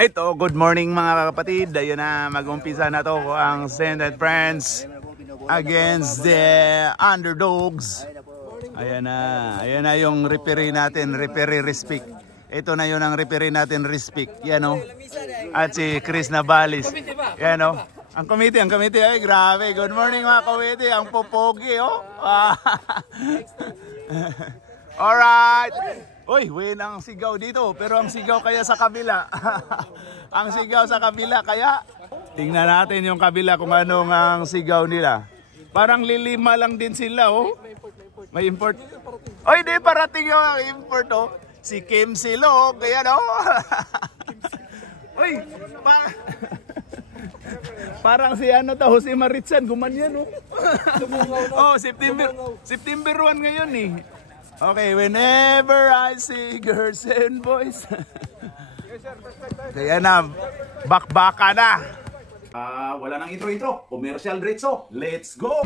Ito, good morning mga kapatid. Ayun na, mag-umpisa na to ang St. Friends against the underdogs. Ayan na yung referee natin, referee Respect. Ito na yun ang referee natin, Respect. Yan o. At si Chris Navalis. Yan o. Ang committee, ay grabe. Good morning mga committee. Ang popogi o. Alright. Uy, win ang sigaw dito. Pero ang sigaw kaya sa kabila. Ang sigaw sa kabila kaya. Tingnan natin yung kabila kung anong ang sigaw nila. Parang lilima lang din sila oh. May import. Oy, di parating yung import oh. Si Kim Silo, kaya no. Uy, parang si ano to, si Maritsan, gumanyan oh. Oh, September 1 ngayon eh. Okay, whenever I see girls and boys. Kaya na, bakbaka na. Wala nang intro. Commercial diretso. Let's go!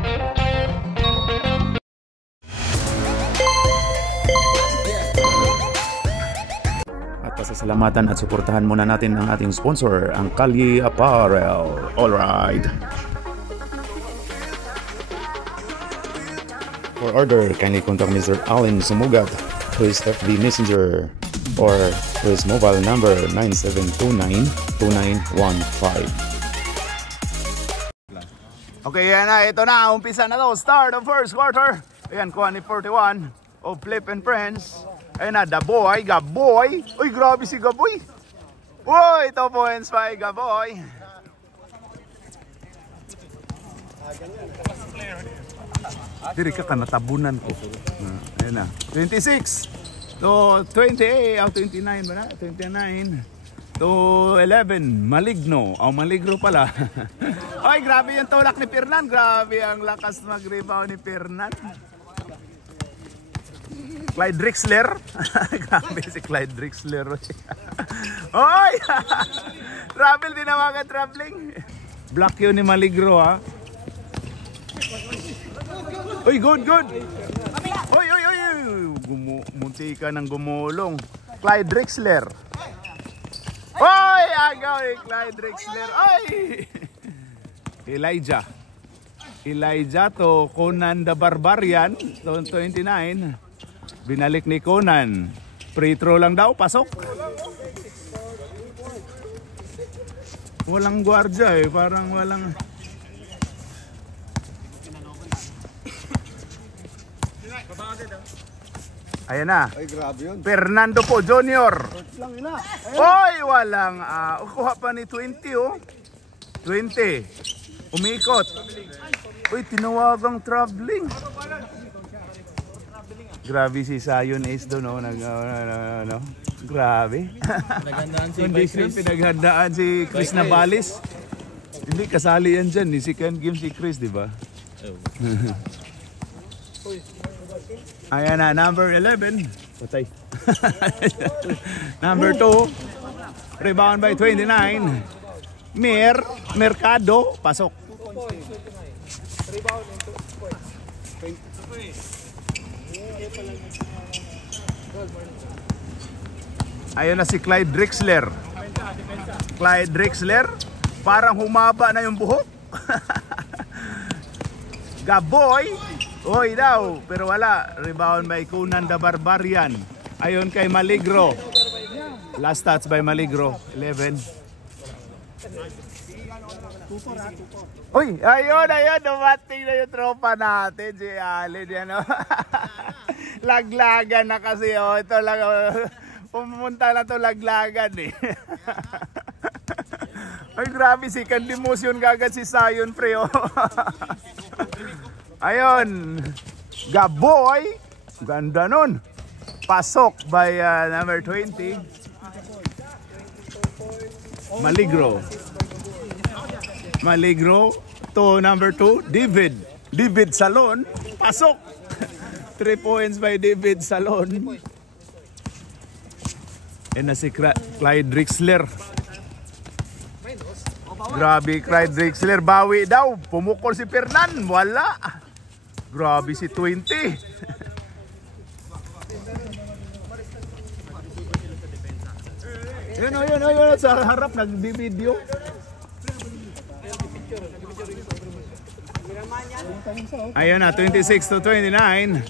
At pasasalamatan at suportahan muna natin ang ating sponsor, ang Kalye Apparel. Alright. For order, kindly contact Mr. Allen Sumugat to his FB Messenger or to his mobile number 9729-2915. Okay, yan na. Ito na. Umpisa na to. Start of first quarter. Ayan, kuha ni 41 of Flip and Friends. Ayan na, Gaboy. Uy, grabe si Gaboy. Uy, 2 points by Gaboy. Diri ka natabunan ko. Ayan na. 26 to 28 o 29 ba na? 29 to 11. Maligno. Maligro pala. Ay, grabe yung tulak ni Fernan. Grabe ang lakas mag-rebound ni Fernan. Clyde Drexler. Grabe si Clyde Drexler. Oy! Travel din naman ka traveling. Black yun ni Maligro ha. Uy, good. Uy. Munti ka ng gumulong. Clyde Drexler. Uy, agaw ni Clyde Drexler. Uy! Elijah to Conan the Barbarian. 29. Binalik ni Conan. Free throw lang daw, pasok. Walang gwardiya eh, parang walang... Ayan na. Ay, grabe yun. Fernando po Jr. Oy, walang kuha pa ni 20 oh. 20. Umikot. Uy, tinawagang traveling. Grabe si Zion Ace doon oh. Grabe. Pinaghandaan si Chris Navalis. Hindi kasali yan dyan. Second game si Chris, di ba? Ayan na, number 11. Patay. Number 2. Rebound by 29. Mercado. Pasok. Ayan na si Clyde Drexler. Parang humaba na yung buhok. Gaboy. Oy daw, pero wala. Rebound by Conan the Barbarian. Ayon kay Maligro. Last stats by Maligro, 11. Uy, ayun, dumating na yung tropa natin. Si Allen, yan o. Laglagan na kasi, oh. Ito lang, pumunta na to laglagan eh. Ay, grabe, second demotion kagad si Zion, pre, oh. Ayun, Gaboy, ganda nun. Pasok by number 20. Maligro to number 2, David Salon. Pasok. 3 points by David Salon. Yan na si Clyde Drexler. Grabe, Clyde Drexler. Bawi daw. Pumukol si Fernan. Wala. Grabe si 20. Yun, sa harap, nag-video. Ayun na, 26-29.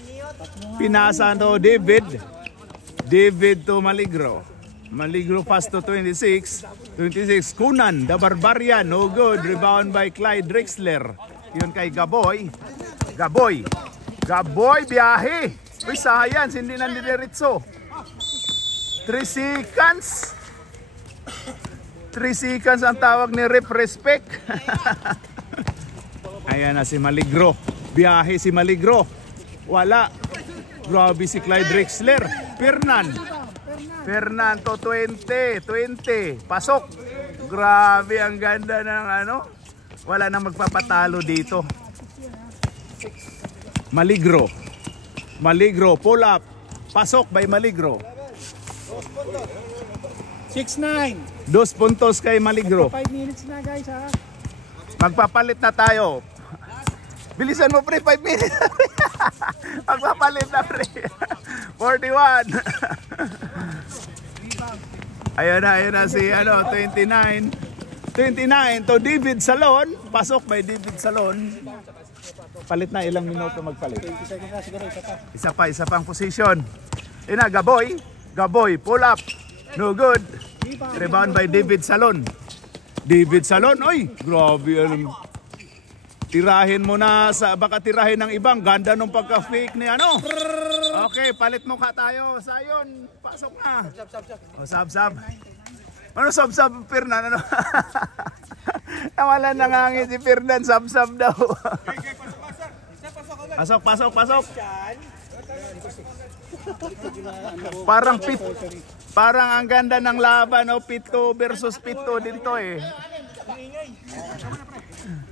Pinasa to David to Maligro. Maligro pass to 26. 26, Kunan, the Barbarian, no good. Rebound by Clyde Drexler. Yun kay Gaboy. Gaboy, biyahe. Uy, sayang, hindi na nidiretso. 3 seconds. 3 seconds ang tawag ni Rep Respect. Ayan na si Maligro. Biyahe si Maligro. Wala. Grabe si Clyde Drexler. Fernan to 20. Pasok. Grabe, ang ganda ng ano. Wala nang magpapatalo dito. Maligro, pull up. Pasok by Maligro. 6-9. 2 puntos kay Maligro. 5 minutes na guys ha. Magpapalit na tayo. Bilisan mo pre, 5 minutes. Magpapalit na pre. 41. Ayun na si 29 to David Salon. Pasok by David Salon. Palit na, ilang minuto magpalit. Isa pang position. Ina, Gaboy, pull up. No good. Rebound by David Salon. Oy, grabe. Tirahin mo na, baka tirahin ng ibang. Ganda nung pagka-fake ni ano. Okay, palit mo ka tayo. Sayon, pasok na. Sab. Ano sab, Fernan? Ano? Nawalan na nga si Fernan, sab daw. Pasok. Parang ang ganda ng laban, Pito versus Pito din to eh.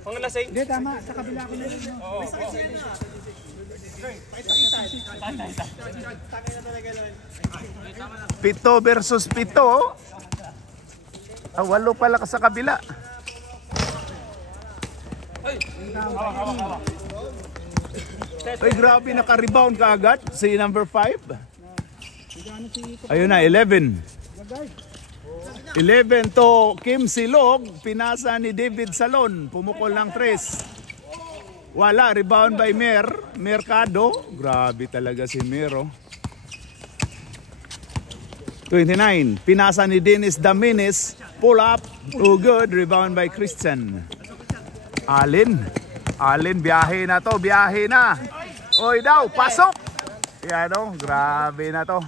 Hindi, tama. Sa kabila ko na rin. Pito versus Pito. 8 pala ka sa kabila. Ay, grabe, naka-rebound ka agad. Si number 5. Ayun na, 11. 11 to Kim Silog. Pinasa ni David Salon. Pumukol ng 3. Wala, rebound by Mercado. Grabe talaga si Mero. 29. Pinasa ni Dennis Damines. Pull up. Oh, good. Rebound by Christian. Alin, biyahe na to. Oy daw, pasok. Yan grabe na to.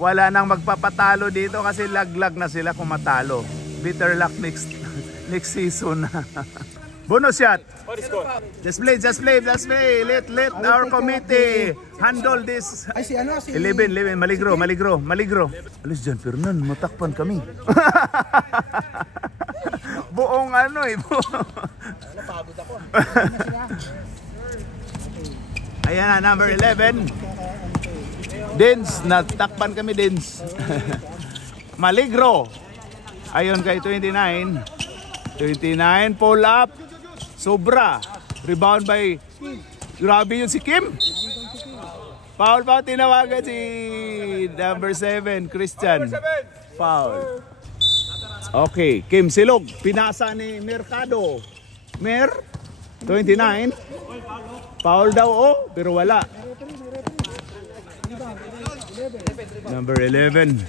Wala nang magpapatalo dito kasi laglag na sila kung matalo. Bitter luck next season. Bonus shot. Just play. Let our committee handle this. Ay, si 11, Maligro. Alis dyan, Fernan, matakpan kami. Buong napagod ako. Ayan na, number 11. Dins, natakpan kami Dins. Maligro. Ayun kay 29. 29, pull up. Sobra. Rebound by, grabe yun si Kim. Foul, tinawagan si number 7, Christian. Foul. Okay, Kim Silog. Pinasa ni Mercado. 29. Foul daw, pero wala. Number 11.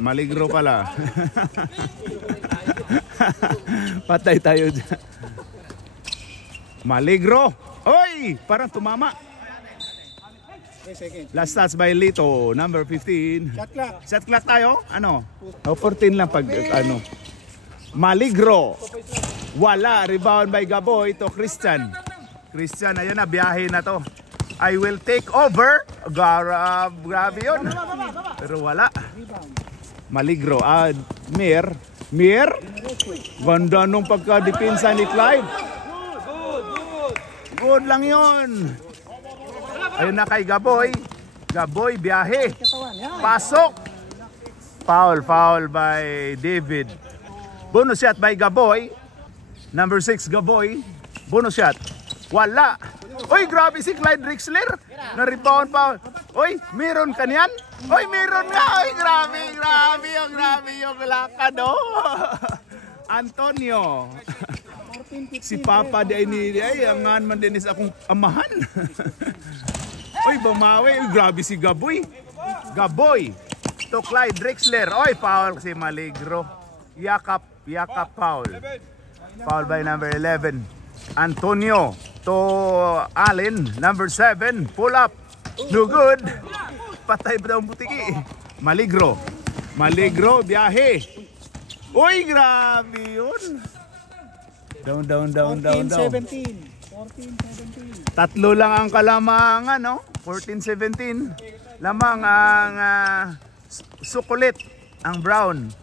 Maligro pala. Patay tayo dyan. Maligro. Oy, parang tumama. Last stats by Lito, number 15. Shot clock tayo? 14 lang pag Maligro. Wala, rebound by Gaboy to Christian. Ayun na, biyahe na to. I will take over. Grabe yun. Pero wala. Maligro. Mir. Ganda nung pagka-depensa ni Clyde. Good lang yun. Ayun na kay Gaboy. Biyahe. Pasok. Foul by David. Bonus shot by Gaboy. Number 6, Gaboy. Bonus shot. Wala. Uy, grabe si Clyde Drexler. Na-rebound pa. Uy, meron ka niyan? Oy, meron nga! Oy, grabe yung lakad, oh! Antonio. Si Papa di ay angan man din is akong amahan. Oy, bumawi. Oy, grabe si Gaboy. Gaboy. To Clyde Drexler. Oy, foul si Maligro. Yakap foul. Foul by number 11. Antonio to Allen, number 7. Pull up. No good. Patay pa daw ang butiki. Maligro. Biyahe. Uy, grabe yun. Down. 14-17. Tatlo lang ang kalamangan, no? 14-17. Lamang ang sukulit, ang brown.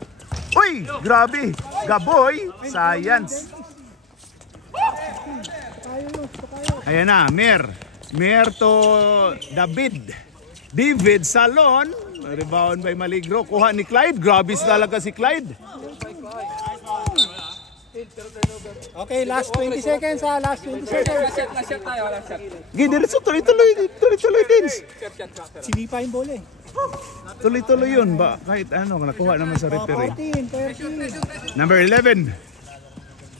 Uy, grabe. Gaboy, science. Ayan na, Mer to David Salon. Rebound by Maligro. Kuha ni Clyde. Grabe talaga si Clyde. Okay, last 20 seconds ha. Last 20 seconds. Diretso, tuloy din. Sinipa yung bola eh. Tuloy yun ba? Kahit ano, nakuha naman sa referee. 14. Number 11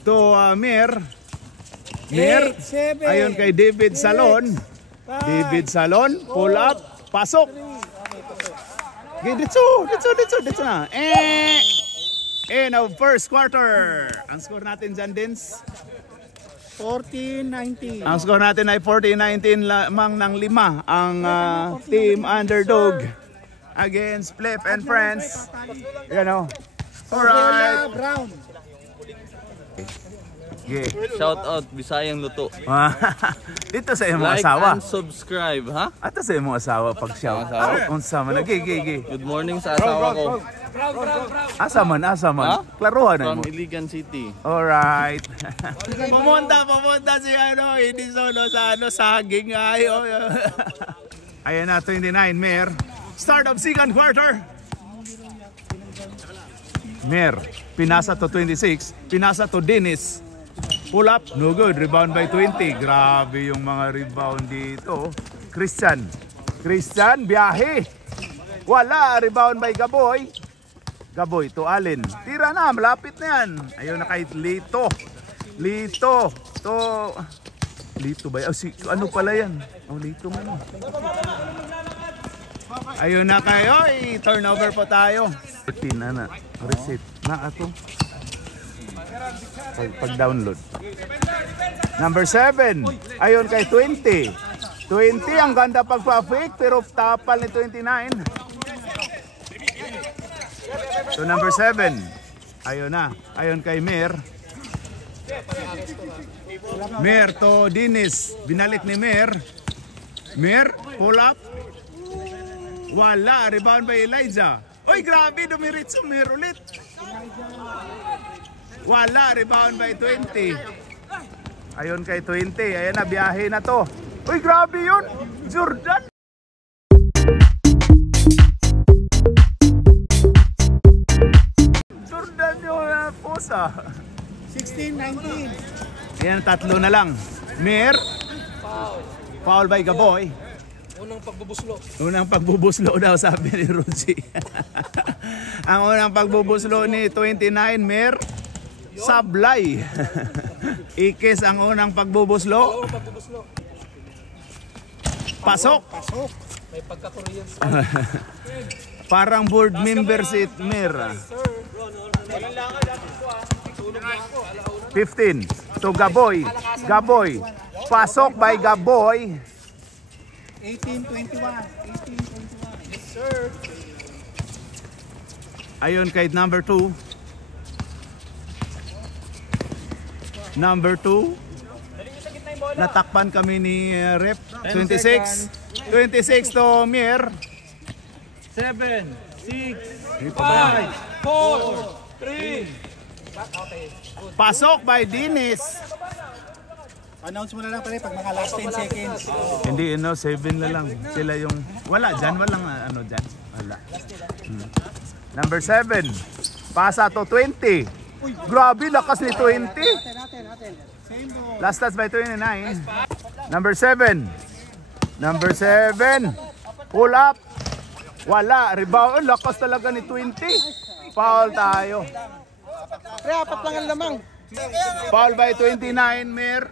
to Mer. 8, 7. Ayon kay David Salon. David Salon, pull up, pasok. Okay, dito na. Now first quarter. Ang score natin dyan, Dins? 14-19. Ang score natin ay 14-19 lamang ng 5 ang team underdog against Flip and Friends. You know. Alright. Brown. Yeah. Shout out Bisayang Luto. Dito sa iyong Like asawa. and subscribe, ha? Ato sa iyong asawa pag shout out. Unsa man nagi. Good morning sa asawa ko Asa man. Ha? Klaruhan na mo. from Iligan City. Alright. pumunta si hindi solo sa saging ay. Ayan na 29 Mer. Start of second quarter. Mer, pinasa to 26, pinasa to Dennis. Pull up, no good. Rebound by 20. Grabe yung mga rebound dito. Christian, biyahe. Wala, rebound by Gaboy. Gaboy to Allen. Tira na, malapit na yan. Ayun na kay Lito. Lito ba? Ano pala yan? Lito nga no. Ayun na kayo. Turnover po tayo. 14 na. Receipt. Na ato. Pag-download. Number 7. Ayun kay 20. 20 ang ganda pagpa-fake pero tapal ni 29. So number 7. Ayun na. Ayun kay Mer. Mer to Dennis. Binalik ni Mer. Mer, pull up. Wala. Rebound by Elijah. Oy, grabe. Dumiritso Mer ulit. Wala, rebound by 20. Ayun kay 20. Ayan na, biyahe na to. Uy, grabe yun. Jordan. Jordan yung posa. 16-19. Ayan, tatlo na lang. Mer. Foul by Gaboy. Unang pagbubuslo daw, sabi ni Rosie. Ang unang pagbubuslo ni 29, Mer. Sablay. Ikis ang unang pagbubuslo. Pasok. May pagka-Korean. Parang board member si Mer. 15 to Gaboy. Pasok by Gaboy. 18-21. Yes, sir. Ayun kay number 2. Number 2. Natakpan kami ni Rep. 26 to Mir. 7, 6, 5, 4, 3. Pasok by Dennis. Announce mo na lang pala pag mga last 10 seconds. Hindi, 7 na lang. Sila yung, wala dyan, walang dyan. Wala. Number 7. Pasa to 20. Grabe, lakas ni 20. Last touch by 29. Number 7. Pull up. Wala. Rebound. Lakas talaga ni 20. Foul tayo. Pre, apat lang ang lamang. Foul by 29, Mir.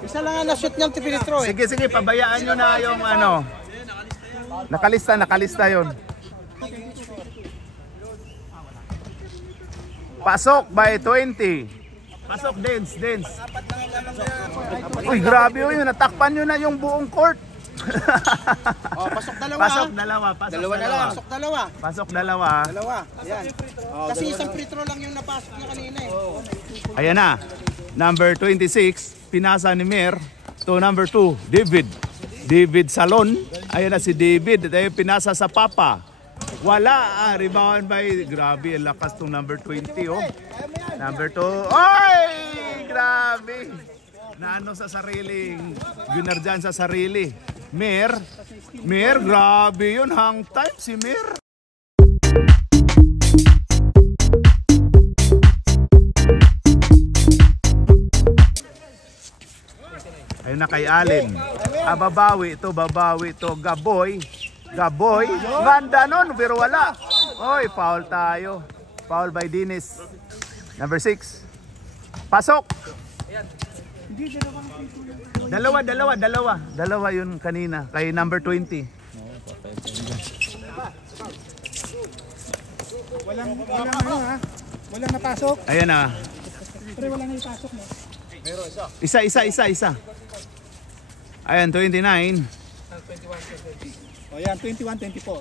Isa lang ang na-shoot niyang Tipilitro eh. Sige, pabayaan nyo na yung ano. Nakalista yon. Pasok by 20. Pasok, dance. Uy, grabe yun. Natakpan nyo na yung buong court. Pasok dalawa. Pasok dalawa. Pasok dalawa. Yan. Kasi isang free throw lang yung napasok niya kanina eh. Ayan na. Number 26, pinasa ni Mir to number 2, David Salon. Ayan na si David. Ayan, pinasa sa Papa. Wala. Rebound by, grabe, lakas tong number 20. Oh. Number 2. Ay! Grabe. Naano sa sariling, ginardyan sa sarili. Mir, grabe yun. Hang time si Mir. Ayun na kay Allen. Babawi ito. Gaboy. Ganda nun, pero wala. Oy, foul tayo. Foul by Dinis. Number 6. Pasok. Dalawa yun kanina. Kay number 20. Walang napasok. Ayan na. Pre, walang napasok mo. Isa. Ayan, 29. O yan, 21-24.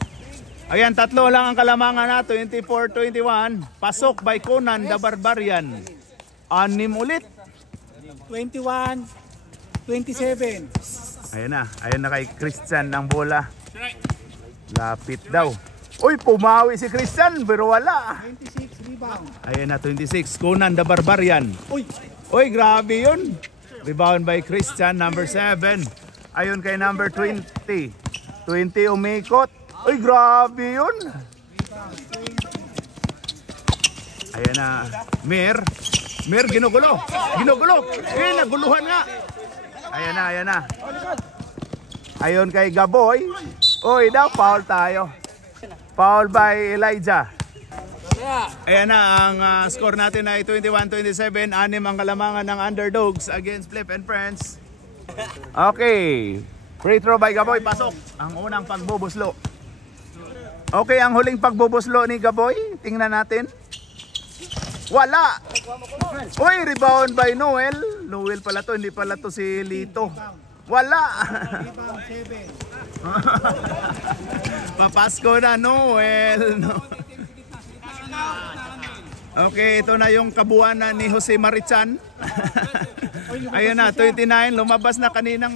Ayan, tatlo lang ang kalamangan na. 24-21. Pasok by Conan the Barbarian. 6 ulit. 21-27. Ayan na kay Christian ng bola. Lapit daw. Uy, pumawi si Christian, pero wala. 26 rebound. Ayan na, 26. Conan the Barbarian. Uy, Grabe yun. Rebound by Christian, number 7. Ayun kay number 20. 20 umikot. Uy, grabe yun. Ayan na. Mir, ginugulo. Naguluhan nga. Ayan na. Ayun kay Gaboy. Uy, daw, foul tayo. Foul by Elijah. Ayan na, ang score natin ay 21-27. 6 ang kalamangan ng Underdogs against Flip and Friends. Okay. Free throw by Gaboy. Pasok. Ang unang pagbubuslo. Okay, ang huling pagbubuslo ni Gaboy. Tingnan natin. Wala. Uy, rebound by Noel. Noel pala to, hindi pala to si Lito. Wala. rebound 7. Papasko na, Noel. Okay, ito na yung kabuuan ni Jose Marichan. Ayun na, 29. Lumabas na kaninang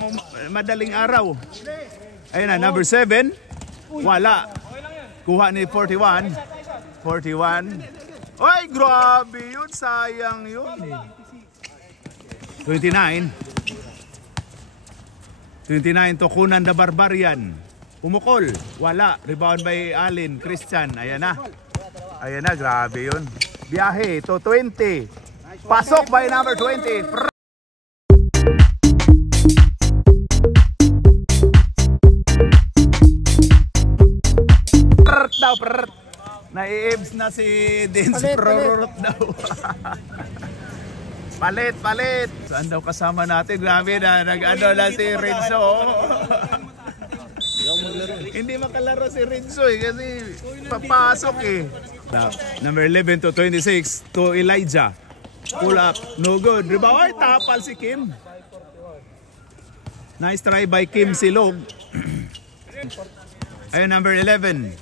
madaling araw. Ayun na, number 7. Wala. Kuha ni 41. Ay, grabe yun. Sayang yun. 29 to Conan the Barbarian. Pumukol. Wala. Rebound by Allen. Christian. Ayan na, grabe yun. Biyahe to 20. Pasok by number 20. Nai-ibs na si Dins Prorot daw. Palit. Saan daw kasama natin? Grabe na. Nag-ano lang si Renzo. Hindi makalaro si Renzo kasi papasok eh. Number 11 to 26 to Elijah. Pull up. No good. Rebound. Ay, tapal si Kim. Nice try by Kim Silog. Ayun, number 11.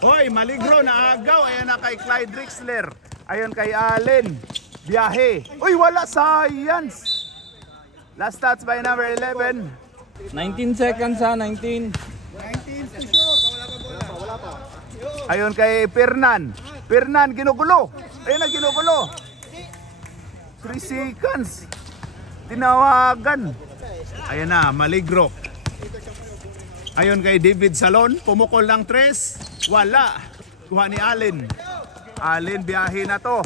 Hoy, maligro na agaw. Ayun na kay Clyde Drexler. Ayun kay Allen. Biyahe. Uy, wala. Science. Last stats by number 11. 19 seconds ha, 19. Ayun kay Fernan. Ginugulo. Ayun na, ginugulo. 3 seconds. Tinawagan. Ayun na, maligro. Ayun kay David Salon. Pumukol ng 3. Wala. Kuha ni Allen. Allen, biyahe na to.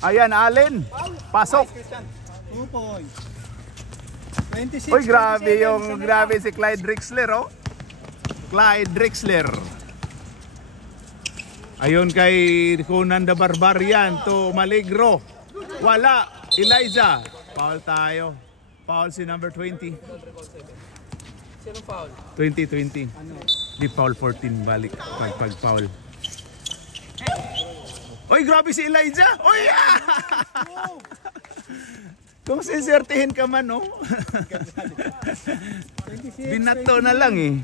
Ayan, Allen. Pasok. 2 points. 26. Uy, grabe si Clyde Drexler, oh. Clyde Drexler. Ayun kay Conan the Barbarian to Maligro. Wala. Elijah. Foul tayo. Foul si number 20. Sino foul? 20. Di foul 14 balik. Pag foul. Uy, grabe si Elijah. Uy, kung sisertihin ka man, no? Binato na lang eh.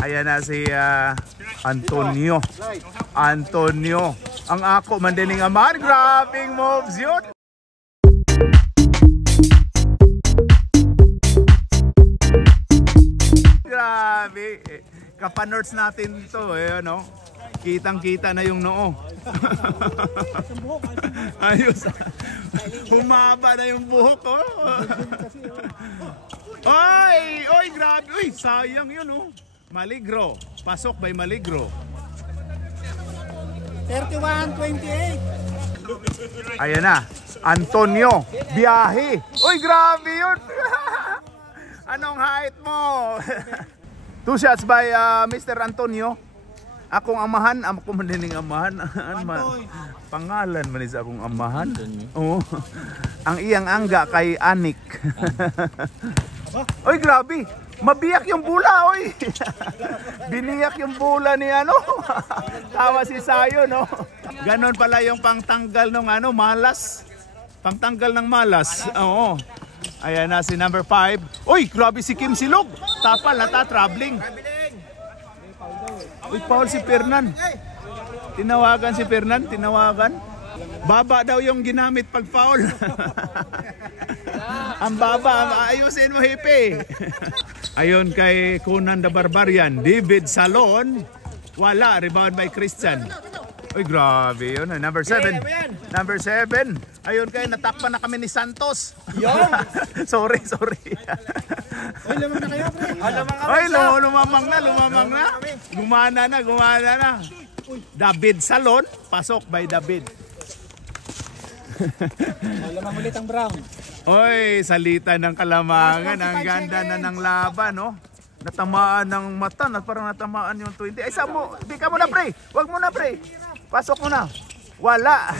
Ayan na si Antonio. Ang ako mandining aman. Grabing moves yun. Grabe. Kapanerds natin to eh, ano? Kitang-kita na yung noo. Ayos. Humaba na yung buhok, oh. Oy, grabe. Uy, sayang yun, oh. Maligro. Pasok by Maligro. 31-28. Ayan na. Antonio. Biyahe. Uy, grabe yun. Anong height mo? 2 shots by Mr. Antonio. Akong amahan. Ako manining amahan. Pangalan man is akong amahan. Oo. Ang iyang angga kay Anik. Uy, grabe. Mabiyak yung bula, oy. Biniyak yung bula ni ano. Tawa si Sayo, no. Ganon pala yung pangtanggal ng ano, malas. Pangtanggal ng malas. Oo. Ayan na si number 5. Uy, grabe si Kim Silog. Tapal, traveling. Uy, foul si Fernan. Tinawagan si Fernan, Baba daw yung ginamit pag foul. Ang baba, ayusin mo, hippie. Ayon kay Conan the Barbarian, David Salon. Wala, rebound by Christian. Uy, grabe yun. Number 7. Ayun kay natakpan na kami ni Santos. sorry. Uy, lamang na kayo, pre. Uy, lumamang na. Gumana na. David Salon, pasok by David. Lamang ulit ang Brown. Oy, salita ng Kalamangan. Ang ganda na ng laban, no? Natamaan ng mata, parang natamaan yung 20. Ay, mo, di ka muna, pre. Wag muna, pre. Pasok muna. Wala.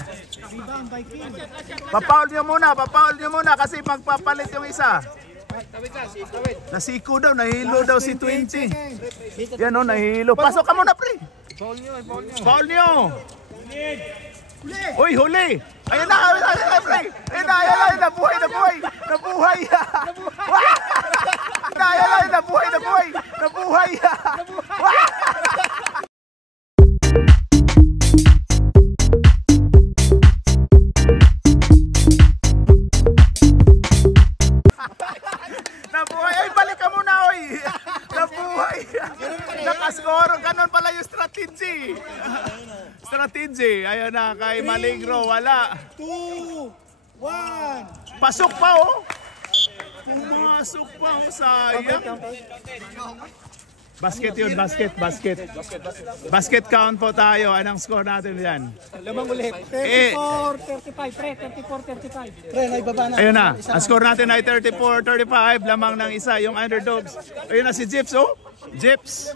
Papaul nyo muna kasi magpapalit yung isa. Nasiko daw, nahilo daw si 20. Yan o, nahilo. Pasok ka muna, pre. Paul nyo. Uy, huli! Ayun na, pre! Ayun na, nabuhay! Nabuhay! Nabuhay! Ay, balik ka muna, oy! Nabuhay! Nakascore! Ganon pala yung strategy! Ayun na, kay Maligro, wala. 2, 1. Pasok pa, oh! Pumasok pa, oh, sayang. Basket yun, basket. Basket count po tayo. Anong score natin yan? Lamang ulit. 34-35, pre. 34-35. Pre, naibaba na. Ayun na, ang score natin ay 34-35. Lamang ng isa, yung underdogs. Ayun na si Jips, oh. Jips,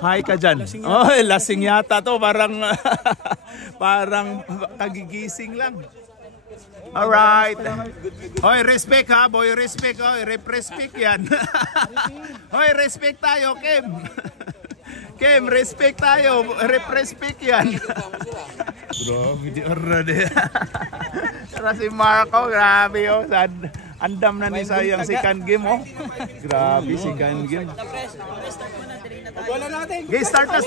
hi ka dyan. Oy, lasing yata to. Parang kagigising lang. Alright. Oy, respect ha, boy. Respect. Oy, respect yan. Oy, respect tayo, Kim. Kim, respect tayo. Respect yan. Grabe, di orade. Tara si Marco, grabe oh. Andam na ni sayang si Kan Game, oh. Grabe si Kan Game. Okay, start na.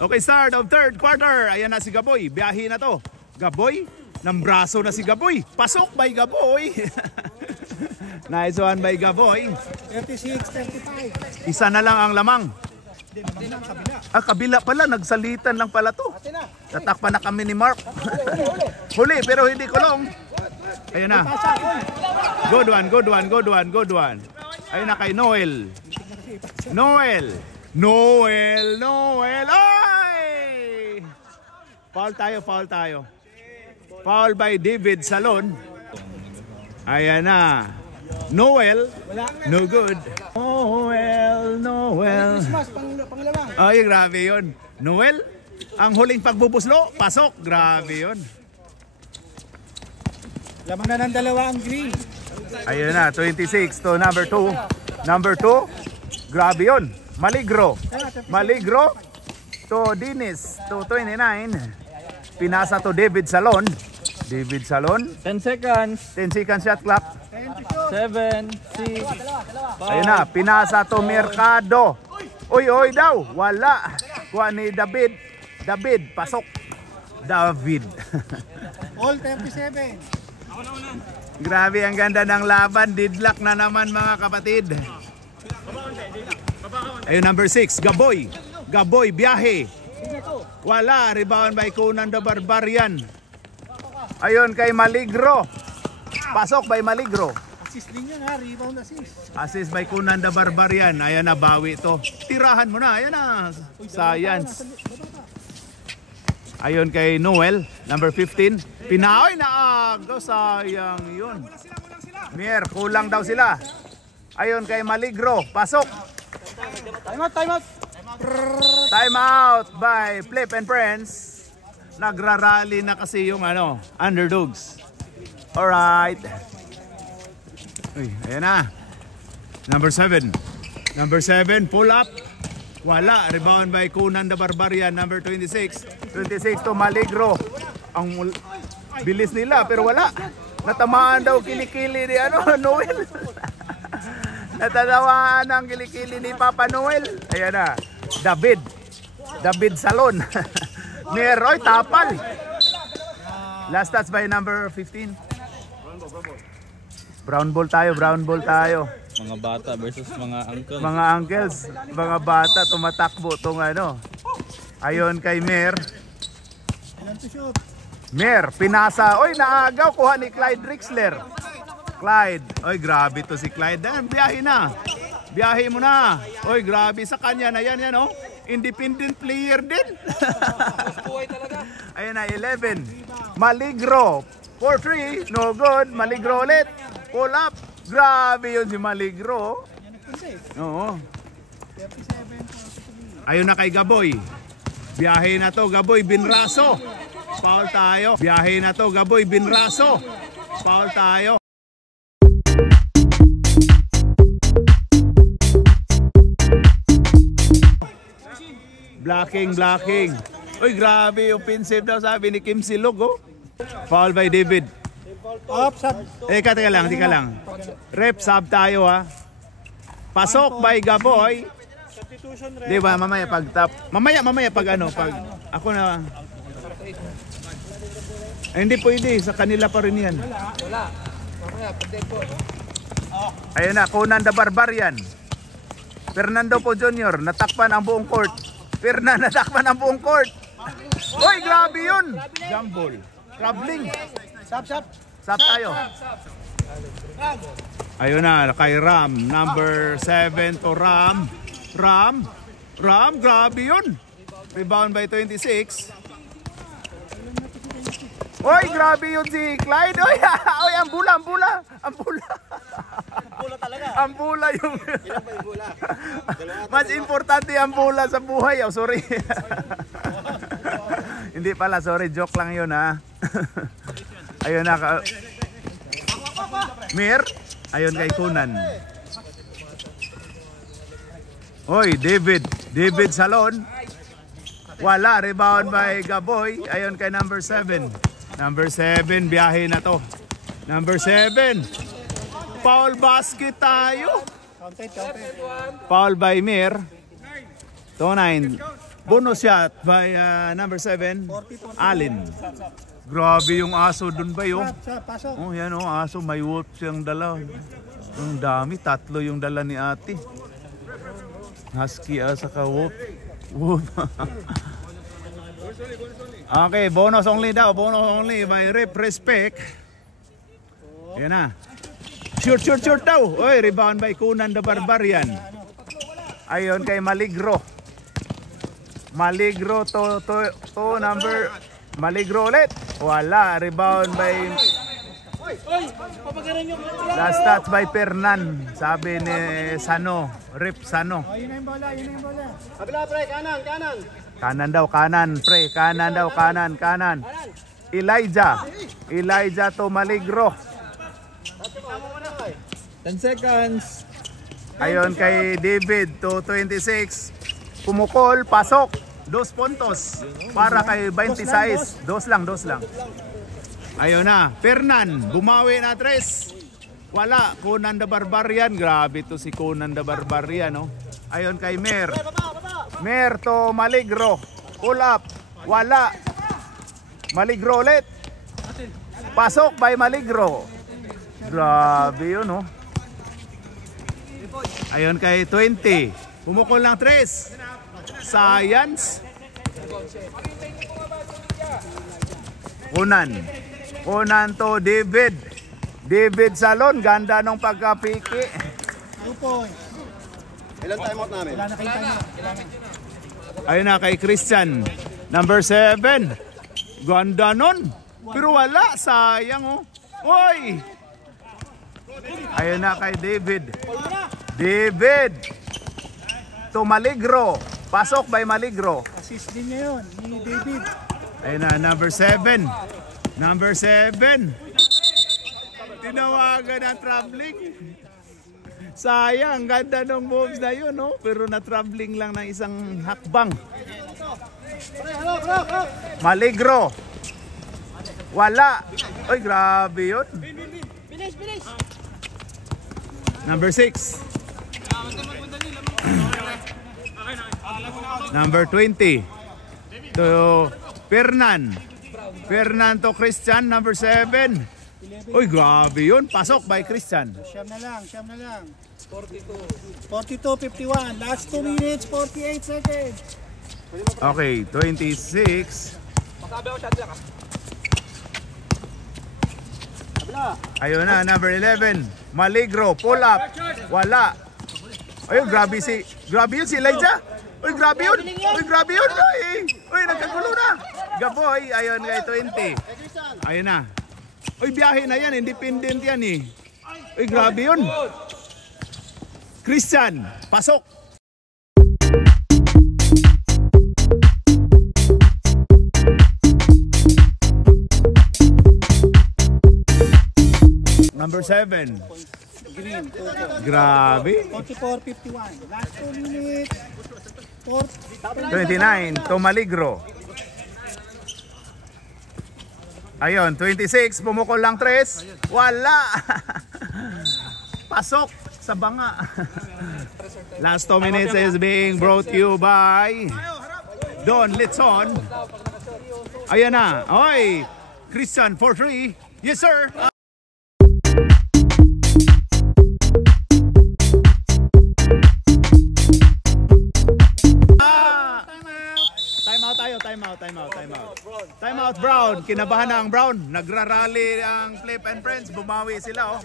Okay, start of third quarter. Ayan na si Gaboy. Biyahe na to. Gaboy, ng braso na si Gaboy. Pasok by Gaboy. Nice one by Gaboy. 36-35. Isa na lang ang lamang. Kabila pala. Nagsalitan lang pala to. Tatakpan na kami ni Mark. Huli, pero hindi kulong. Ayun na. Good one. Ayun na kay Noel. Ay! Foul tayo. Foul by David Salon. Ayan na. Noel. No good. Noel. Christmas, panglamang. Ay, grabe yun. Noel, ang huling pagbubuslo, pasok. Grabe yun. Lamang na ng dalawa ang green. Ayun na, 26 to number 2. Number 2, grabe yun. Maligro. Maligro to Dinis to 29. Pinasa to David Salon. David Salon. 10 seconds. 10 second shot clock. 7, 6, Ayun na, pinasa to Mercado. Uy, daw. Wala. Kuha ni David. David, pasok. David. All 37. Grabe, ang ganda ng laban. Deadlock na naman mga kapatid. Ayun, number 6, Gaboy. Gaboy, biyahe. Wala, rebound by Conan the Barbarian. Ayun kay Maligro. Pasok by Maligro. Assist din yan ha, rebound assist. Assist by Conan the Barbarian. Ayan na, bawi to. Tirahan mo na, ayan na. Science. Ayun kay Noel, number 15. Pinaoy na agaw, sayang yun. Mier, kulang daw sila. Ayun kay Maligro, pasok. Time out, time out. Time out by Flip and Friends. Nagrarally na kasi yung underdogs. Alright. Uy, ayan na. Number 7. Number 7, pull up. Wala, rebound by Conan the Barbarian, number 26. 26 to Maligro. Ang bilis nila pero wala. Natamaan daw kilikili ni Noel. Natatamaan ang kilikili ni Papa Noel. Ayan na. David. David Salon. Meroy tapal. Last touch by number 15. Brown ball tayo, brown ball tayo. mga bata versus mga uncle. Mga uncles, mga bata tumatakbo tong Ayon kay Mer. Mer, pinasa. Oy, naagaw, kuha ni Clyde Drixler. Clyde. Oy, grabe to si Clyde. Biyahe na. Biyahe mo na. Oy, grabe sa kanya na yan, oh. Independent player din. Ayun na, 11. Maligro. 4-3. No good. Maligro ulit. Pull up. Grabe yun si Maligro. Oo. Ayun na kay Gaboy. Biyahe na to, Gaboy Binraso. Foul tayo. Biyahe na to, Gaboy Binraso. Foul tayo. Blocking, blocking. Uy, grabe, offensive daw sabi ni Kim Silog, oh. Foul by David. Teka lang, tika lang. Rep, sub tayo, ha. Pasok by Gaboy. Di ba, mamaya pag tap. Mamaya pag pag ako na. Ay, hindi pwede, sa kanila pa rin yan. Wala. Mamaya, pwede po. Ayun na, Conan the Barbarian. Fernando po Jr. natakpan ang buong court. Natakpan ang buong court. Uy, grabe yun. Jumble. Traveling. Sap tayo. Ayun na, kay Ram. Number 7 to Ram. Ram, grabe yun. Rebound by 26. Uy, grabe yun si Clyde. Uy, ang bula. Ang bula yung... Mas importante ang bula sa buhay. Oh, sorry. Hindi pala, sorry. Joke lang yun, ha. Ayun na. Mir. Ayun kay Kunan. Oy, David Salon. Wala. Rebound by Gaboy. Ayun kay number 7. Number 7. Biyahe na to. Number 7. Foul basket tayo. Foul by Mir. 2-9. Bonus shot by number 7. Alin. Grabe yung aso dun ba yun? Oh, yan oh, aso. May wolf siyang dala. Ang dami. 3 yung dala ni ate. Husky saka wolf. Okay, bonus only daw. Bonus only by Rep Respect. Yan na. Shoot daw. Oy, rebound by Conan the Barbarian. Ayon kay Maligro. Maligro to number. Maligro ulit. Wala. Rebound by Last touch by Fernan. Sabi ni Sano. Rip Sano. Yun na yung bola, yun na yung bola. Kabila, pre, kanan, kanan. Kanan daw, kanan. Pre, kanan daw, kanan, kanan. Elijah to Maligro. 10 seconds. Ayon kay David to 26. Pumukol, pasok. 2 puntos para kay 26. Dos lang. Ayun na, Fernan, bumawi na 3. Wala, Conan the Barbarian. Grabe to si Conan the Barbarian, no? Ayon kay Mer. Mer to Maligro. Pull up. Wala. Maligro ulit. Pasok by Maligro. Grabe yun, no? Ayon kay 20. Pumukol ng 3. Science. Conan to David. David Salon, ganda nung pagkapiki. 2 points. Ilan timeout namin? Wala na kayo tayo. Ayun na kay Christian. Number 7. Ganda nun. Pero wala, sayang oh. Oy! Ayun na kay David. David to Maligro. Pasok by Maligro. Assist din niya yun, ni David. Ayun na, number 7. Number 7. Tinawagan ng traveling. Sayang, ganda ng moves na yun, no? Pero na-traveling lang ng isang hakbang. Maligro. Wala. Ay, grabe yun. Number 6. Number 20. To Fernan. Fernan to Christian, number 7. Uy, grabe yun. Pasok by Christian. Siyam na lang. 42-51. Last 2 minutes, 48 seconds. Okay, 26. Ayun na, number 11. Maligro, pull up. Wala. Ayun, grabe yun si Elijah. Uy, grabe yun. Uy, nagkagulo na. Gaboy, ayun kay 20. Ayun na. Uy, biyahe na yan. Independent yan eh. Uy, grabe yun. Christian, pasok. Number 7. Grabe. 44-51. Last 2 minutes. 29, to Maligro. Ayun, 26, pumukol lang 3. Wala. Pasok sa banga. Last 2 minutes is being brought to you by Don Litson. Ayan na. Oy, Christian for 3. Yes, sir. Time out, Brown. Kinabahan na ang Brown. Nagrarally ang Flip and Friends. Bumawi sila, oh.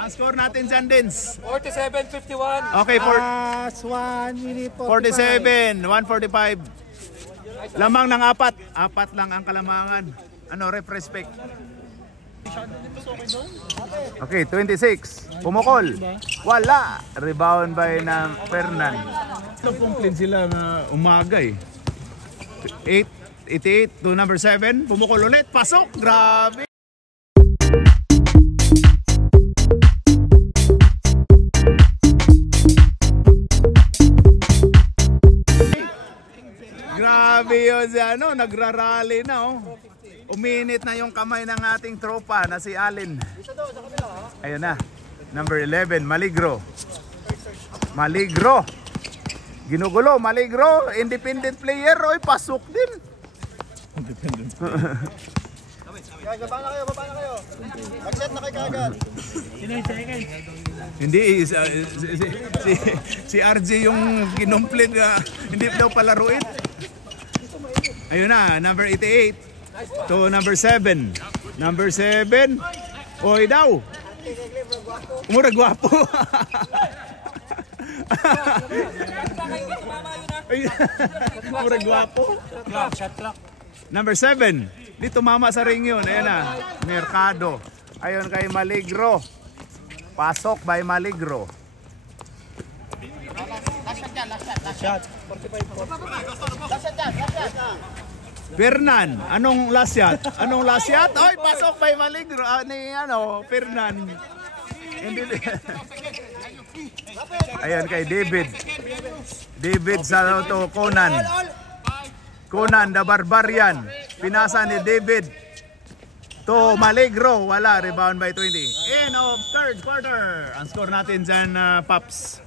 Ang score natin dyan, Dins. 47-51. Okay, Last 1 minute 45. 47, 145. Lamang ng 4. 4 lang ang kalamangan. Ano, respect. Okay, 26. Pumukol. Wala. Rebound by na Fernan. Ito pong clean sila na umaga eh. 88 to number 7. Pumukol ulit. Pasok. Grabe. Grabe yun si ano. Nagrarally na oh. Uminit na yung kamay ng ating tropa na si Allen. Ayun na. Number 11. Maligro. Ginugulo. Maligro. Independent player. Oy, pasok din. Guys, baba na kayo. Mag-set na kayo kagad. Hindi, si RJ yung kinumplit hindi daw palaruin. Ayun na, number 88 to number 7. Number 7, oy daw. Mura gwapo. Mura gwapo. Shot clock. Number 7, dito mama sa ring yun. Ayan na, Mercado. Ayon kay Maligro. Pasok by Maligro. Fernan, anong last shot? Anong last shot? Oy, pasok by Maligro. Ni Fernan. Hindi. Ayan kay David. David sa to Conan. Conan the Barbarian. Pinasa ni David to Maligro. Wala, rebound by 20. End of third quarter. Ang score natin dyan, Paps.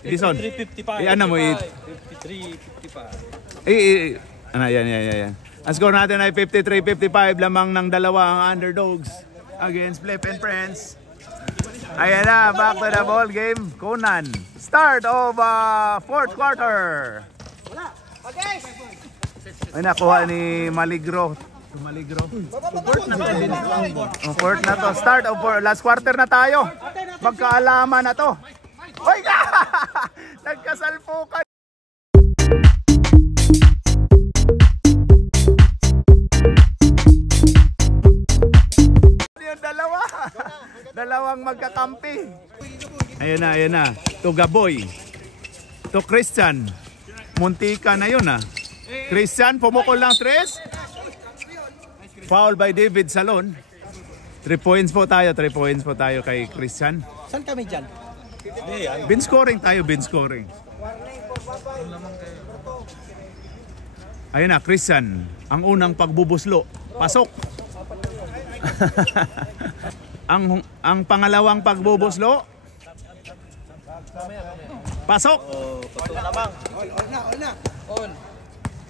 Dison. 53-55. Ano mo? 53-55. Yan. Ang score natin ay 53-55. Lamang ng dalawa ang underdogs against Flip and Friends. Ayan na, back to the ball game. Conan. Start of fourth quarter. Ay, nakuha ni Maligro. Maligro. Fourth na to. Start of last quarter na tayo. Magkaalaman na to. Oy ka! Nagkasalpukan. Yung dalawang magkakampi. Ayun na. To Gaboy. To Christian. Muntika na yun Christian, pumukol ng 3. Foul by David Salon. 3 points po tayo kay Christian. Saan kami dyan? Bin scoring tayo. Ayun na, Christian. Ang unang pagbubuslo. Pasok. ang pangalawang pagbubuslo. Pasok.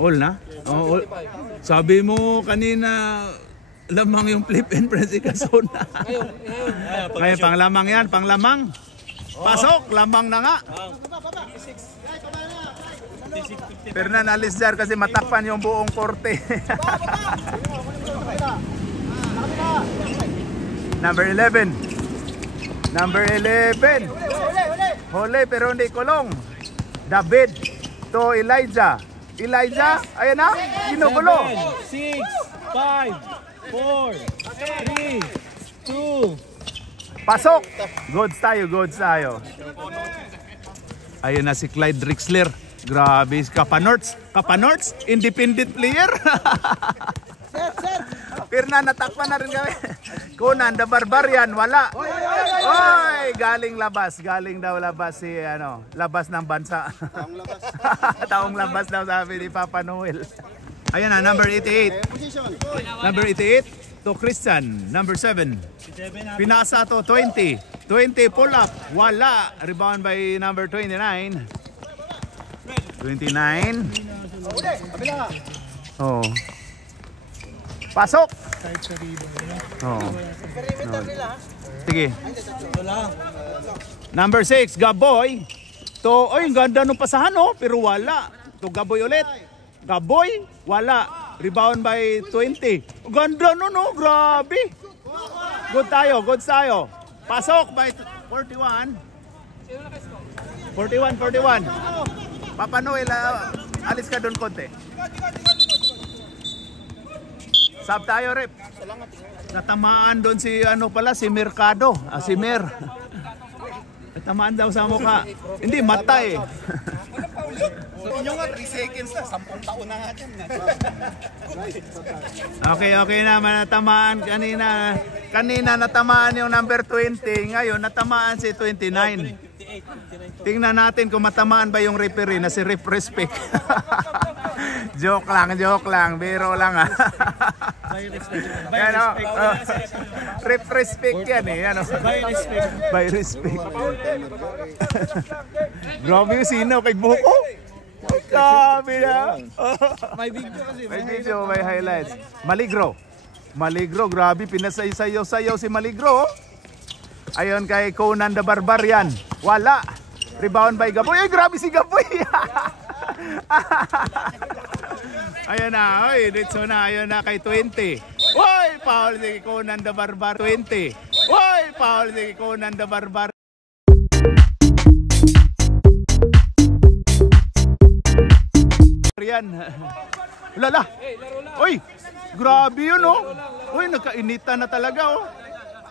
All na? Oh, all. Sabi mo kanina lamang yung Flip and Friends ikasona. Ngayon panglamang yan, panglamang. Pasok, lamang na nga. Fernan Alisjar kasi matakpan yung buong korte. Number 11. Hole pero hindi kulong. David to Elijah. Ayan na, ginugulo. 7, 6, 5, 4, 3, 2. Pasok. Goods tayo. Ayun na si Clyde Drixler. Grabe, Kapanorts, independent player. Pirna, natakpan na rin kami. Conan the Barbarian, wala. Oy, galing daw labas si labas ng bansa. Taong labas daw sabi ni Papa Noel. Ayun na, number 88. Number 88 to Christian, number 7. Pinasa to 20 pull up, wala. Rebound by number 29. Oh. Pasok. Oh. Sige. Number 6, Gaboy. To, ang ganda nung pasahan pero wala. To Gaboy ulit. Gaboy, wala. Rebound by 20. Ganda grabe. Good tayo. Pasok by 41. 41. Papa Noel, alis ka doon konti. Sab tayo, Rep. Natamaan doon si si Mercado. Si Mer. Natamaan daw sa mukha. Hindi, mata Inyo nga 3 seconds na, 10 taon na nga dyan. Okay na, natamaan kanina. Kanina natamaan yung number 20, ngayon natamaan si 29. Tingnan natin kung matamaan ba yung referee na si Rep Respect. Joke lang, biro lang Rep Respect yan By respect. Grabe yung sino kay Buko. Grabe na. May video kasi. May highlights. Maligro, grabe, pinasayaw-sayaw si Maligro. Ayon kay Conan the Barbarian, wala. Rebound by Gaboy. Ay, grabe si Gaboy. Ayun na, dito na, ayun na kay 20. Oy, foul si Conan the Barbarian. 20. Oy, foul si Conan the Barbarian. Lala. Oy, grabe yun Uy, nagkainitan na talaga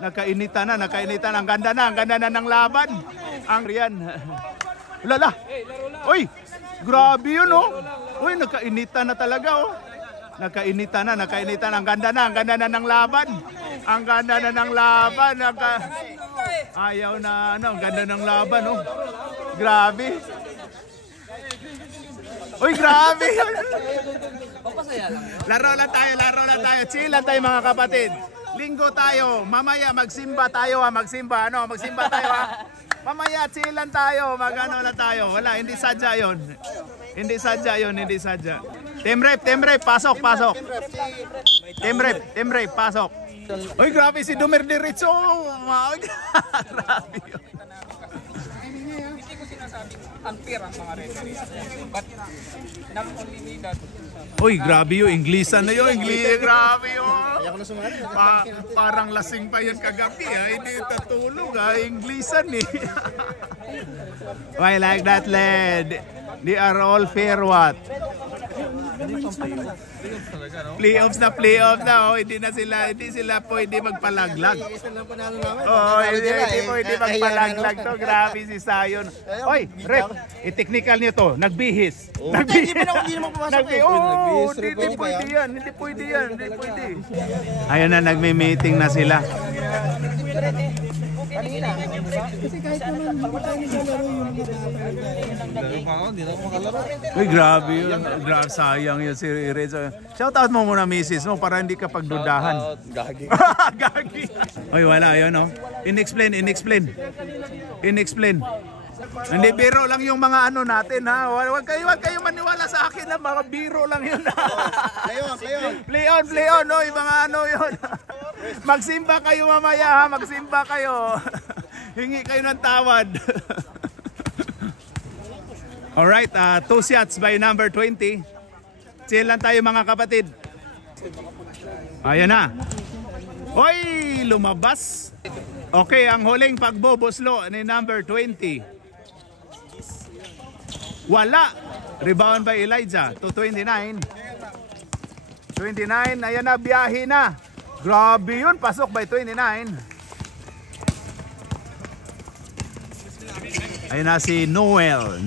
Nagkainitan na, nagkainitan. Ang ganda na ng laban. Ang riyan. Lala. Uy, grabe yun oh. Uy, nagkainitan na talaga oh. Nagkainitan na. Ang ganda na ng laban. Ang ganda na ng laban. Ayaw na, ano, ang ganda ng laban oh. Grabe. Uy, grabe yun. Laro lang tayo. Chill lang tayo mga kapatid. Linggo tayo. Mamaya magsimba tayo ha. Magsimba tayo ha. Mamaya chill lang tayo. Magano na tayo. Wala, hindi sadya yun. Hindi sadya. Team rep. Pasok. Team rep. Pasok. Uy, grabe si Dumer Diritso. Grabe yun. Hindi ko sinasabing unfair ang mga referee. But non-unlimited. Uy, grabe yun. Inglisan na yun. Grabe yun. Kaya ko na sumali. Parang lasing pa yun kagabi ha. Hindi tatulog ha. Inglisan eh. Why like that, lad? They are all fair what? Playoffs na oh. Hindi sila pwede magpalaglag. Hindi pwede magpalaglag to. Grabe si Sayon. Oy, ref, i-technical niyo to. Nagbihis. Hindi naman pumasok eh. Hindi pwede yan. Ayun na, nagme-meeting na sila. Uy, grabe yun. Sayang yun si Reza. Shout out mo muna misis mo para hindi ka pagdudahan. Gagi. Gagi. Uy, wala yun oh. In-explain. Hindi, biro lang yung mga ano natin ha. Huwag kayo maniwala sa akin na mga biro lang yun. Play on. No, yung mga ano yun. Magsimba kayo mamaya ha. Magsimba kayo. Hingi kayo ng tawad. Alright, 2 shots by number 20. Chill lang tayo mga kapatid. Ayan na. Hoy, lumabas. Okay, ang huling pagboboslo ni number 20. Wala. Rebound by Elijah to 29. 29, ayan na, biyahe na. Grabe yun, pasok by 29. Ayun na si Noel.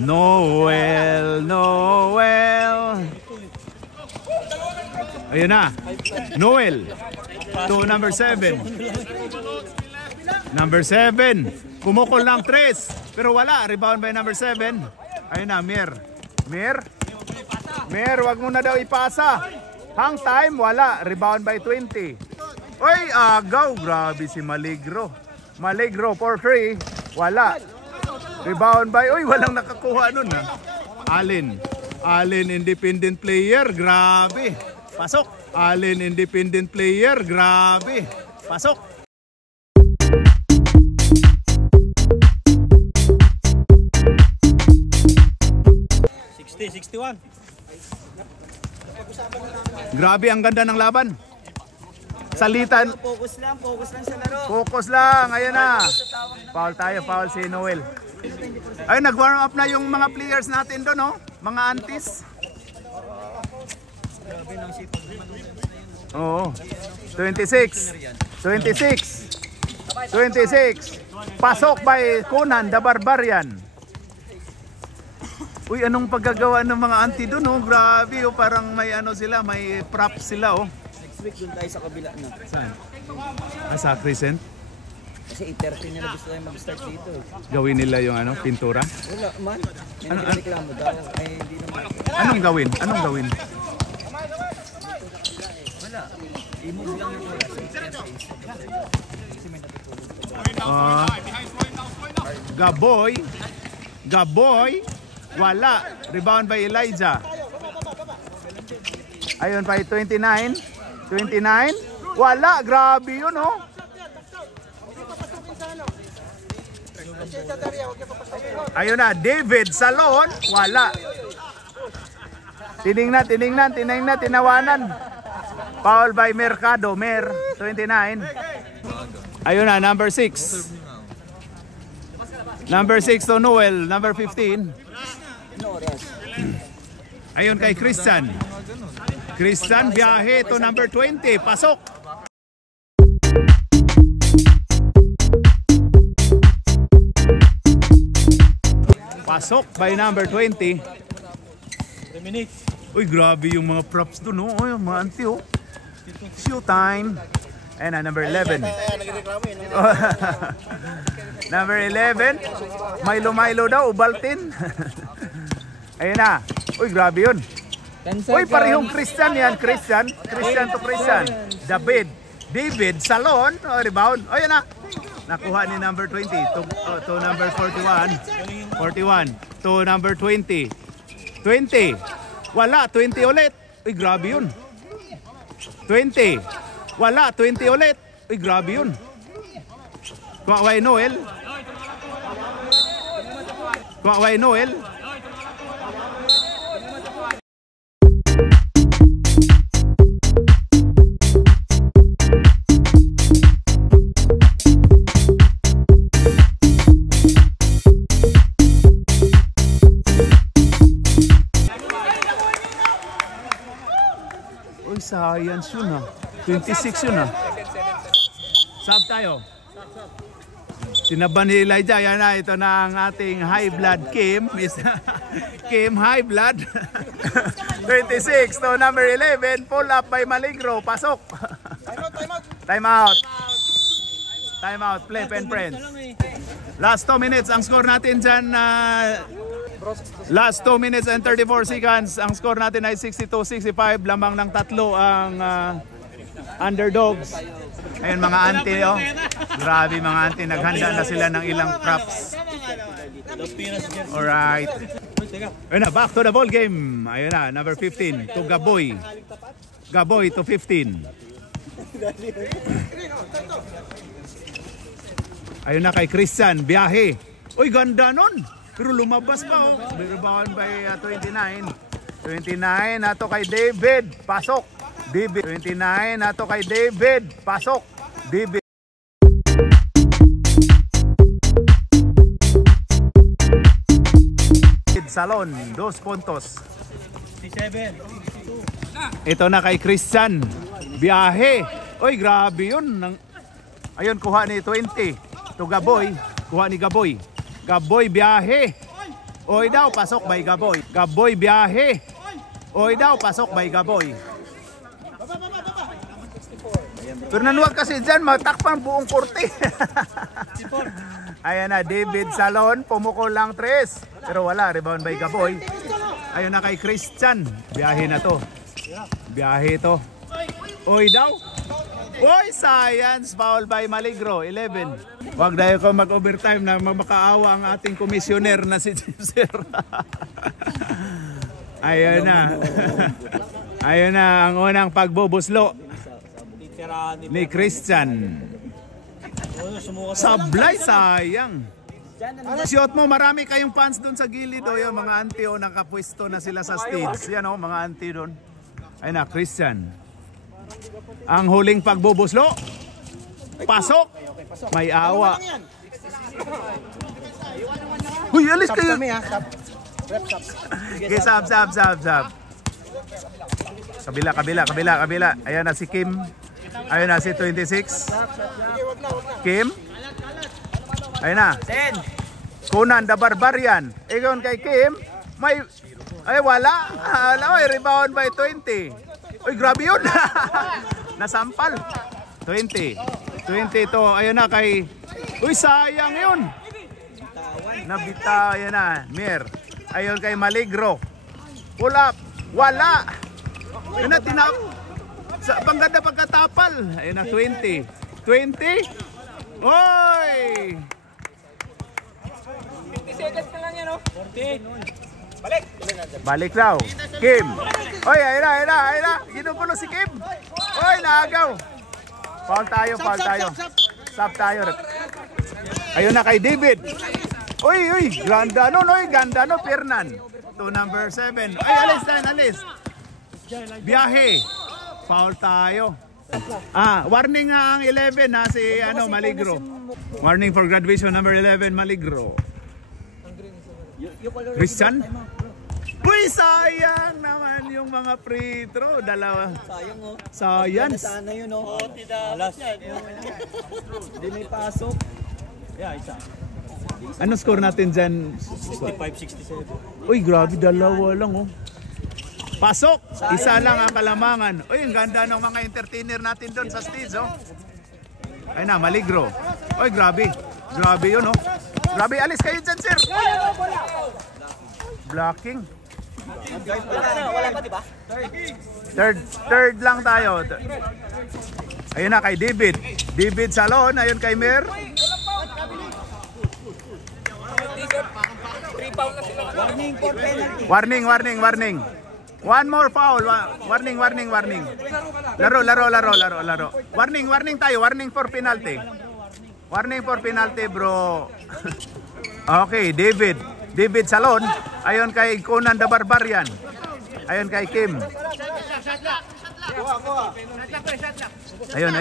Ayun na. Noel. To number 7. Number 7. Kumukol ng 3. Pero wala. Rebound by number 7. Ayun na, Mir, wag mo na daw ipasa. Hang time, wala. Rebound by 20. Oy, agaw. Grabe si Maligro for 3. Wala. Rebound by, walang nakakuha nun ha. Allen, independent player, grabe. Pasok. Allen, independent player, grabe. Pasok. Grabe, ang ganda ng laban. Salitan. Focus lang sa laro. Focus lang, ayan na. Foul si Noel. Ay, nag-warm up na yung mga players natin doon, no? Mga aunties. Oo. 26. Pasok by Conan the Barbarian. Uy, anong paggagawa ng mga auntie doon, oh? Grabe, oh. Parang may ano sila, may prop sila, oh. Next week doon tayo sa kabila na. Saan? Sa Crescent? Kasi 8:30 na gusto tayo mag-start dito. Gawin nila yung ano, pintura? Wala man. May reklamo daw. Ay, hindi naman. Anong gawin? Wala. I-move lang yung oras. Gaboy, wala. Rebound by Elijah. Ayun pa 29. Wala, grabe yun, oh. Ayun na, David Salon, wala. Tiningnan, tinawanan. Foul by Mercado, 29. Ayun na, number 6. Number 6 to Noel, number 15. Ayun kay Christian. Biyahe to number 20, pasok. Pasok by number 20. 3 minutes. Uy, grabe yung mga props doon, no? Uy, mga auntie, oh. Showtime. And number 11. Nagreklamo yun. Number 11. Milo daw, Ubaltin. Ayun na. Uy, grabe yun. Uy, parehong Christian yan. Christian to Christian. David Salon. Oh, rebound. O, yan na. Nakuha ni number 20 to number 41. To number 20. 20. Wala, 20 ulit. Uy, grabe yun. 20. Wala, 20 ulit. Uy, grabe yun. Kwaway Noel. Uy, science yun ha. 26 yun ha. Sub tayo. Sinaban ni Elijah, yan na, ito na ang ating high blood Kim. Kim high blood. 26 to number 11, pull up by Maligro, pasok. Time out, play pen friends. Last 2 minutes, ang score natin dyan, last 2 minutes and 34 seconds, ang score natin ay 62-65, lamang ng 3 ang underdogs. Ayun mga auntie, oh. Grabe mga auntie, naghanda na sila ng ilang props. Alright. Ayun na, back to the ball game. Ayun na, number 15 to Gaboy. Gaboy to 15. Ayun na kay Christian, biyahe. Uy, ganda nun. Pero lumabas pa, oh. Rebound by 29. 29 nato kay David, pasok. 29 nato kay David, pasok. David. Salon, 2 puntos. 7. Ito na kay Christian. Biyahe. Uy, grabe yun. Ayun, kuha ni 20. To Gaboy. Kuha ni Gaboy. Gaboy, biyahe. Oy daw, pasok by Gaboy. Gaboy, biyahe. Oy daw, pasok by Gaboy. Pero nanuwag kasi dyan, matakpan buong kurte. Ayan na, David Salon, pumukol lang 3. Pero wala, rebound by Gaboy. Ayun na kay Christian. Biyahe na to. Biyahe to. Oy daw. Oy, science. Foul by Maligro, 11. Huwag dahil ko mag-overtime na makaawa ang ating komisyoner na si Sir. Ayun na. Ayun na ang unang pagbubuslo ni Christian. Sablay, sayang. Shot mo, marami kayong fans doon sa gilid. O yung mga auntie o nakapwesto na sila sa stage. Yan o, mga auntie doon. Ayun na, Christian. Ang huling pagbubuslo. Pasok. May awa. Huy, alis kayo. Okay, sab. Kabila. Ayan na si Kim. Ayun na si 26. Kim. Ayun na. Kunan the Barbarian. Iyon kay Kim. May... Ay, wala. Ay, rebound by 20. Uy, grabe yun. Nasampal. 20 to. Ayun na kay... Uy, sayang yun. Nabita. Ayun na. Mir. Ayun kay Maligro. Pull up. Wala. Ayun na, tinap. Sa pangganda pagkatapal. Ayun na, 20. 20. Oy! 50 seconds na lang yan, oh. 40. Balik daw. Kim. Oy, ayun na. Ginugulo si Kim. Oy, naagaw. Foul tayo. Sub tayo. Ayun na kay David. Oy, ganda no, Fernan. To number 7. Ay, alis. Biyahe. Foul tayo. Warning nga ang 11 na si Maligro. Warning for graduation number 11 Maligro. Christian? Uy, sayang naman yung mga free throw. Dalawa. Sayang oh. Science. Sana yun oh. Alas. Hindi may pasok. Yeah, isa. Ano score natin dyan? 65-67. Uy, grabe, dalawa lang oh. Pasok! Isa lang ang kalamangan. Uy, ang ganda ng mga entertainer natin doon sa stage oh. Ayun na, Maligro. Uy, grabe. Grabe yun oh. Grabe, alis kayo dyan, sir. Blocking. Wala pa, di ba? Third lang tayo. Ayun na kay David. David Salon, ayun kay Mer. 3 pound na sila. Warning. One more foul. Warning. Laro. Warning tayo. Warning for penalty. Warning for penalty, bro. Okay, David Salon. Ayun kay Conan the Barbarian. Ayun kay Kim. Ayun,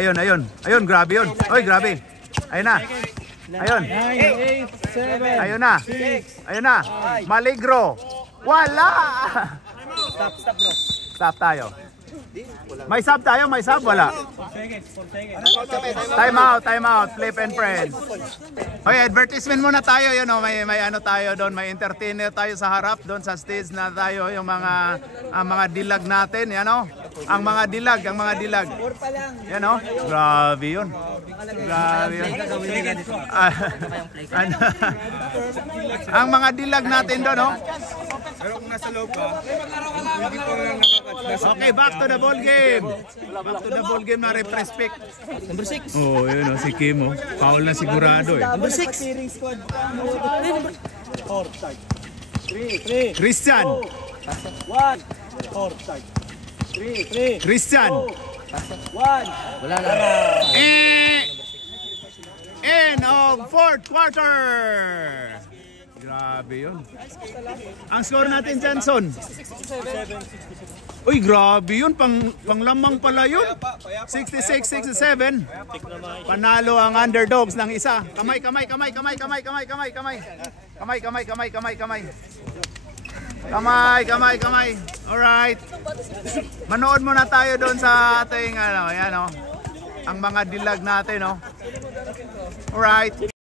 grabe yun. Oy, grabe. Ayun na. Ayun na. Maligro. Wala. Stop bro. Stop tayo. May sub tayo, wala. 4 seconds. Time out. Flip and friends. Oy, advertisement muna tayo, yun oh. May ano tayo doon, may entertainer tayo sa harap doon sa stage na tayo, yung ang mga dilag natin, yan oh. Ang mga dilag. Yan oh. Grabe yun. Ang mga dilag natin doon oh. Pero kung nasa loob ka, hindi ko lang nakakatsa. Okay, back to the ball game. Back to the ball game na respect. Number 6. Oh, yun oh, si Kim oh. Foul na sigurado eh. Number 6. 3. Christian. 1. 4. 3. Christian. 1. Wala na. End of fourth quarter. Grabe yun. Ang score natin, Johnson. Uy, grabe yun. Panglamang pala yun. 66-67. Panalo ang underdogs ng isa. Kamay. Alright. Manood muna tayo doon sa ating, yan o. Ang mga dilag natin, no? Alright.